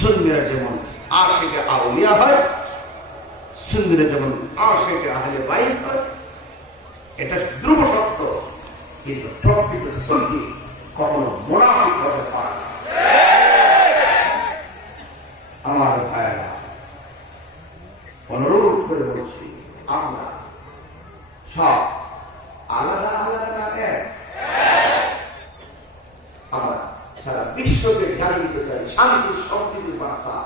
সুন্নিরা যেমন আশেকে আউলিয়া হয়, সুন্নিরা যেমন আশেকে আহলে বাইত হয়, এটা ধ্রুব সত্য, কিন্তু প্রকৃত সুন্নি কখনো মোনাফিক হতে পারে আমার ভাইরা অনুরোধ করে বলছি, আমরা সব আলাদা আলাদা না এক আমরা সারা বিশ্বকে জানিয়ে দিতে চাই। শান্তির সম্প্রীতির বার্তা।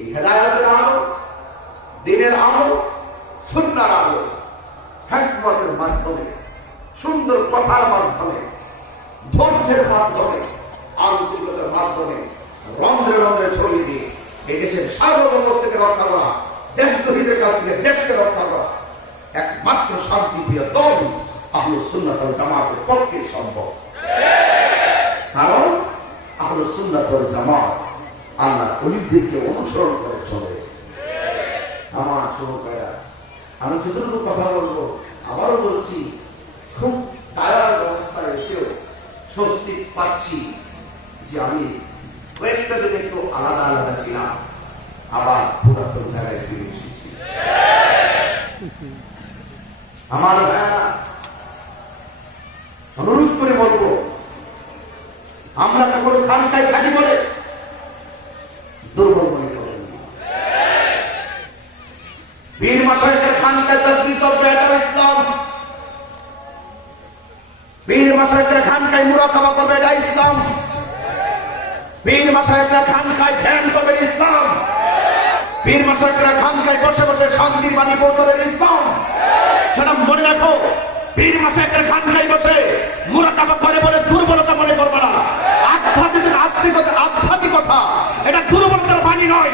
এই হেদায়তের আলো দিনের আলো সুন্নার আলো হ্যাকমতের মাধ্যমে, সুন্দর কথার মাধ্যমে, ধৈর্যের মাধ্যমে, আন্তরিকতার মাধ্যমে, রন্ধ্রে রন্ধ্রে ছড়িয়ে দিয়ে এই দেশের সার্বভৌমত্বকে রক্ষা করা দেশ দরিদ্রের কাছ থেকে দেশকে রক্ষা করা, একমাত্র শান্তিপ্রিয় দল আহলু সুন্নাত জামাতের পক্ষে সম্ভব। কারণ আহলু সুন্নাত ওয়াল জামাত আল্লাহ অলিদেরকে অনুসরণ করে চলে। আমার ছোটরা আমি যতটুকু কথা বলব, আবারও বলছি, খুব টায়ার অবস্থায় এসেও স্বস্তি পাচ্ছি যে আমি কয়েকটা দিন একটু আলাদা আলাদা ছিলাম, আবার পুরাতন জায়গায় ফিরে এসেছি। আমার ভাইয়া অনুরোধ করে বলব আমরা কখনো খানকায় থাকি বলে দুর্বল মনে করেন। বীর মাসায়কের খানকায় তসবি চলবে এটা ইসলাম। বীর মাসায়কের খানকায় মুরাকাবা করবে এটা ইসলাম। বীর মাসায়করা খানকায় ধ্যান করবে ইসলাম। বীর মাসায়করা খানকায় বসে বসে শান্তির বাণী পৌঁছাবেন ইসলাম। সেটা মনে রাখো, বীর মাসায়করা খানকায় বসে মুরাকাবা করে বলে দুর্বলতার বাণী নয়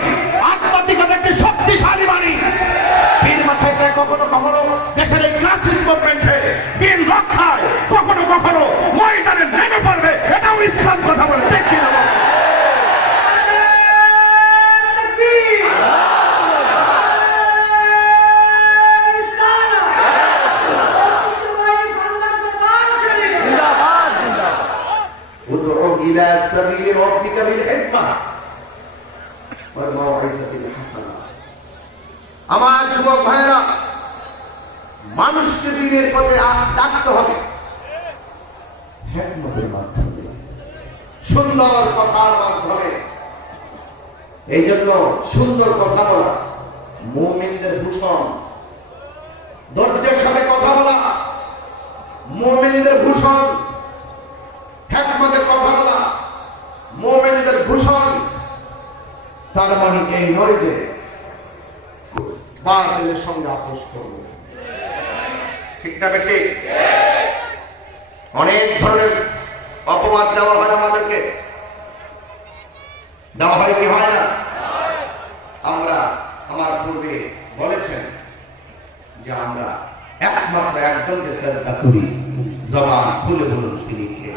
আধ্যাত্মিকতা একটি শক্তিশালী বাণী বীর মাসায়করা কখনো কখনো দেশের এই ক্লাসিস মুভমেন্টে দিন রক্ষায় কখনো কখনো ময়দানে নেমে পড়বে এটাও ইসলাম কথা বলে দেখি না বলো। জিন্দাবাদ জিন্দাবাদ ادعو إلى سبيل ربك بالحكمة والموعظة الحسنة আমার যুবক ভাইরা মানুষকে দিনের পথে ডাকতে হবে। হেকমতের সুন্দর কথার মাধ্যমে এই জন্য সুন্দর কথা বলা, মোমেনদের ভূষণ। ধৈর্যের সাথে কথা বলা, মোমেনদের ভূষণ। হ্যাকমতের কথা বলা, মোমেনদের ভূষণ। তার মানে এই নয় যে বাতিলের সঙ্গে আপোষ করবে। ঠিক না বেশি? অনেক ধরনের অপবাদ দেওয়া হয় আমাদেরকে। দেওয়া হয় কি হয় না? আমরা আমার পূর্বে বলেছেন যে আমরা একমাত্র একজনকে শ্রদ্ধা করি, জবান খুলে বলুন তিনি কে।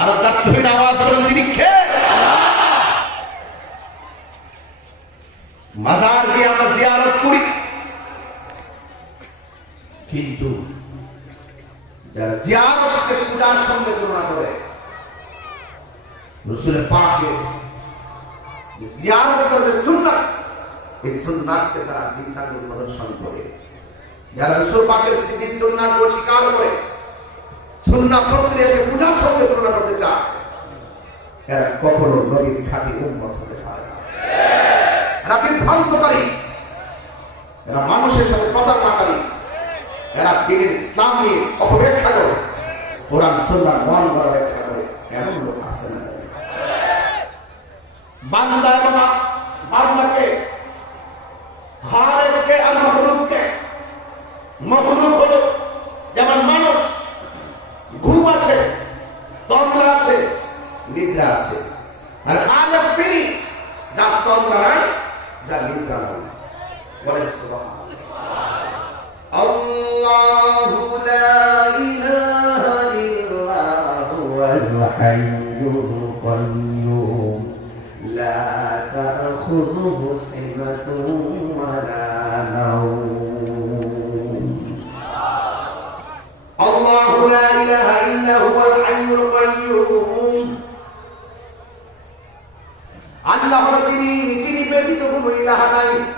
আর দাত্তহীন আওয়াজ করেন, তিনি কে? মাজার দিয়ে আমরা জিয়ারত করি। কিন্তু যারা জিয়ারতকে পূজার সঙ্গে তুলনা করে, রসুলের পাকে জিয়ারত করবে সুন্নাত, এই সুন্নাতকে তারা বিজ্ঞান প্রদর্শন করে। যারা রসুল পাকের স্মৃতির সুন্নাতকে অস্বীকার করে, সুন্নাত প্রক্রিয়াকে পূজার সঙ্গে তুলনা করতে চায়, এরা কখনো নবীর খাঁটি উন্মত হতে পারে এরা বিভ্রান্তকারী। এরা মানুষের সাথে প্রতারণাকারী এরা দিনের ইসলাম নিয়ে অপব্যাখ্যা করে। কোরআন সুন্নার মন করা ব্যাখ্যা করে। এমন লোক আছে না বান্দা এবং বান্দাকে খালেককে আর মখলুককে, মখলুক আল্লাহ হলো তিনি যিনি ব্যতীত কোনো ইলাহা নাই।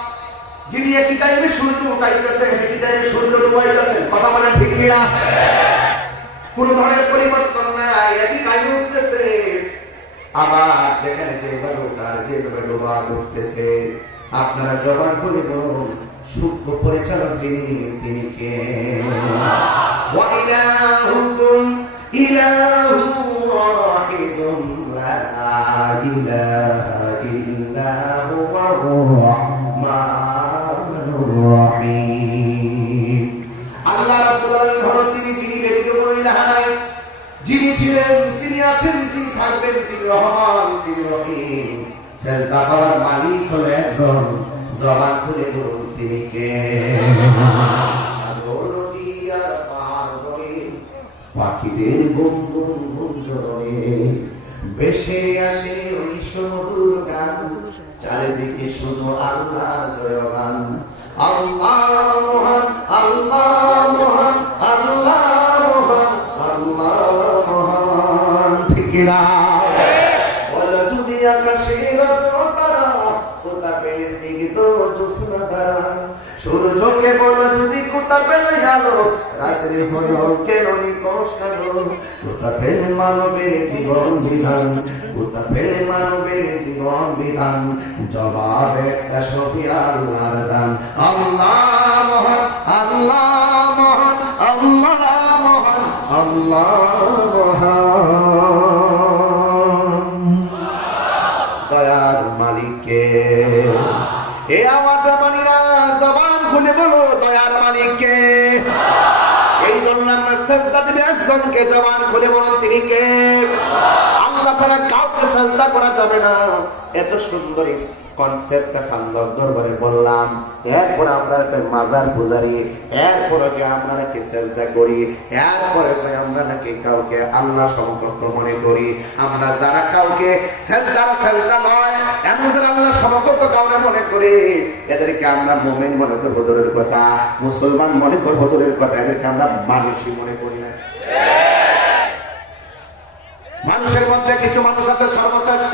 যিনি একই টাইমে সূর্য উঠাইতেছেন, একই টাইমে সূর্য ডুবাইতেছেন, কথা বলেন ঠিক কিনা? কোন ধরনের পরিবর্তন নাই, একই টাইম উঠতেছে। আবার যেখানে যেভাবে উঠার, যেভাবে ডোবা উঠতেছে, আপনারা জবান করে বলুন, সূক্ষ্ম পরিচালক যিনি, তিনি কে? ওয়াইলাহুকুম ইলাহু ওয়াহিদুন, লা ইলাহা ইল্লা হুয়া الرحيم আল্লাহ রাব্বুল আলামিন হলো তিনি যিনি ব্যতীত কোনো ইলাহ নাই যিনি ছিলেন যিনি আছেন তিনি থাকবেন তিনি রহমান তিনি রহিম সেজদা করার মালিক হলো একজন জবান খুলে বলুন তিনি কে সাগর নদী আর পাহাড় বনে পাখিদের গুনগুন গুঞ্জনে বেশে আসে ওই সুমধুর গান চারিদিকে শুধু আল্লাহর জয়গান আল্লাহ মহান আল্লাহ মহান আল্লাহ মহান আল্লাহ মহান যদি আকাশের জ্যোৎস্না সূর্যকে যদি পেলে আলো রাত্রি কেন পেলে মানবের জীবন বিধান। কোথা পেলে মানবের জীবন বিধান। জবাব একটা সবই আল্লাহর দান। আল্লাহ মহান আল্লাহ মহান আল্লাহ মহান, আল্লাহ জন্য দিবে একজনকে জবান খুলে বলুন, তিনি কে? আল্লাহ ছাড়া কাউকে শ্রদ্ধা করা যাবে না। এত সুন্দর দরবারে বললাম, এরপর মাজার পূজারি শ্রদ্ধা করি, এরপরে আমরা নাকি কাউকে আল্লাহ সমকক্ষ মনে করি। আমরা যারা কাউকে নয়, এমন যারা আল্লাহ সমকক্ষ কাউকে মনে করি, এদেরকে আমরা মোমেন মনে দূরের কথা, মুসলমান মনে করব দূরের কথা, এদেরকে আমরা মানুষই মনে করি না। মানুষের মধ্যে কিছু মানুষ আছে সর্বশ্রেষ্ঠ।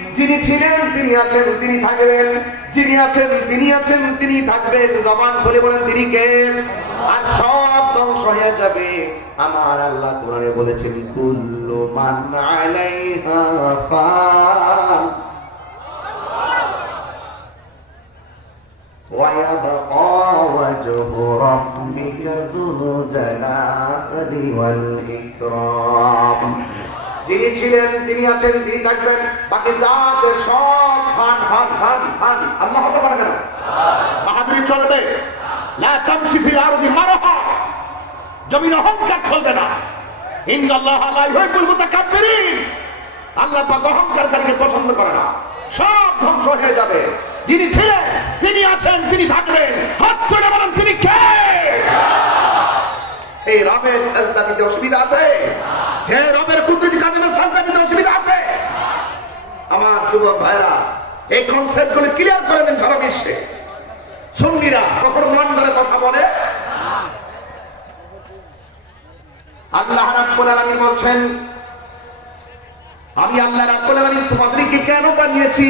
যিনি ছিলেন তিনি আছেন তিনি থাকবেন যিনি আছেন তিনি আছেন তিনি থাকবেন জবান খুলে বলেন তিনি কে আর সব ধ্বংস হয়ে যাবে আমার আল্লাহ কোরআনে বলেছেন কুল্লু মান আলাইহা ফান ويبقى وجه ربك ذو الجلال والإكرام যিনি ছিলেন, তিনি আছেন, তিনি থাকবেন। বাকি যা আছে সব ফান ফান ফান ফান আল্লাহ হতে পারে না বাহাদুরি চলবে। লা তামশি ফিল আরদি মারাহা। জমিন অহংকার চলবে না। আল্লাহ পাক পছন্দ করে না। সব ধ্বংস হয়ে যাবে। যিনি ছিলেন, তিনি আছেন, তিনি থাকবেন। হাত তুলে বলেন, তিনি কে? এই রবের সাজদা দিতে অসুবিধা আছে। হে রবের কুদরতি কাজের সাজদা দিতে অসুবিধা আছে আমার যুবক ভাইরা, এই কনসেপ্টগুলো ক্লিয়ার করে দেন সারা বিশ্বে। সঙ্গীরা, কখন মন ধরে কথা বলে? আল্লাহ আলামিন বলছেন, আমি আল্লাহ রাব্বুল আলামিন তোমাদেরকে কেন বানিয়েছি?